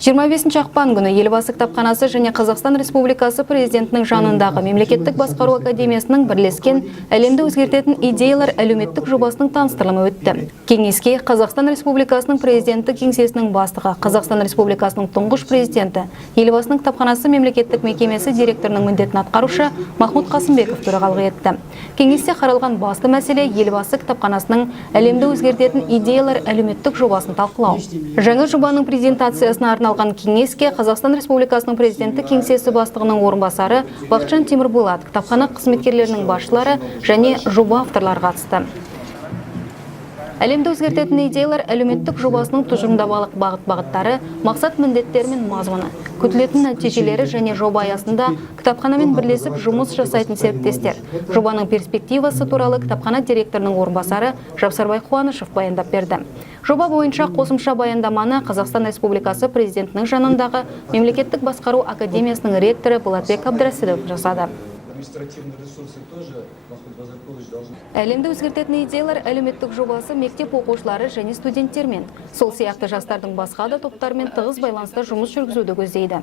25 ақпан күні Елбасы кітапханасы және Қазақстан Республикасы президентінің жанындағы Мемлекеттік басқару академиясының бірлескен әлемді өзгертетін идеялар әлеуметтік жобасының таныстырылымы өтті. Кеңеске Қазақстан Республикасының президенті кеңсесінің бастығы, Қазақстан Республикасының тұңғыш президенті, Елбасының кітапханасы мемлекеттік мекемесі директорының міндетін атқарушы Махмуд Қасымбеков төрағалық етті. Кеңесте қаралған басты мәселе Елбасы кітапханасының әлемді өзгертетін идеялар әлеуметтік жобасын талқылау. Жаңа жобаның презентациясына арналған кеңеске Қазақстан Республикасының президенті кеңсесі бастығының орынбасары Бақытжан Темірболат, кітапхана қызметкерлерінің басшылары және жоба авторлары қатысты. Әлемді өзгертетін идеялар әлеуметтік жобасының тұжырымдамалық бағыт-бағыттары, мақсат-міндеттері мен мазмұны, күтілетін нәтижелері және жоба аясында кітапханамен бірлесіп жұмыс жасайтын серіктестер. Жобаның перспективасы туралы кітапхана директорының орынбасары Жапсарбай Қуанышев баяндап берді. Жоба бойынша қосымша баяндаманы Қазақстан Республикасы президентінің жанындағы Мемлекеттік басқару академиясының ректоры Болатбек Абдрасилов жасады. Әлемді өзгертетін идеялар әлеуметтік жобасы мектеп оқушылары және студенттермен, сол сияқты жастардың басқа да топтармен тығыз байланыста жұмыс жүргізуді көздейді.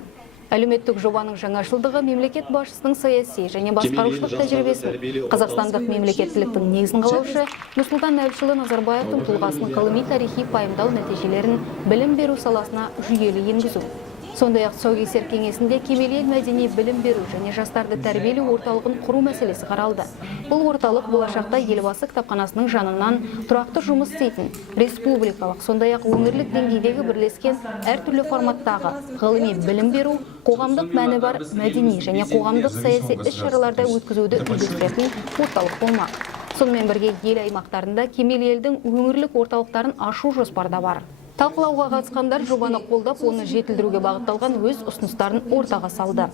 Әлеуметтік жобаның жаңашылдығы мемлекет басшысының саяси және басқарушылық тәжірибесін, қазақстандық мемлекеттіліктің негізін қалаушы Нұрсұлтан Әбішұлы Назарбаевтың тұлғасының ғылыми тарихи пайымдау нәтижелерін білім беру саласына жүйелі енгізу. Сондай-ақ тұсаукесер кеңесінде кемелел мәдени білім беру және жастарды тәрбиелеу орталығын құру мәселесі қаралды. Бұл орталық болашақта Елбасы кітапханасының жанынан тұрақты жұмыс істейтін, республикалық, сондай-ақ өңірлік деңгейдегі бірлескен әртүрлі форматтағы ғылыми білім беру, қоғамдық мәні бар мәдени және қоғамдық саяси іс-шараларда өткізуді үйлестіретін орталық болмақ. Сонымен бірге ел аймақтарында кемелелдің өңірлік орталықтарын ашу жоспарда бар. Талқылауға қатысқандар жобаны қолдап, оны жетілдіруге бағытталған өз ұсыныстарын ортаға салды.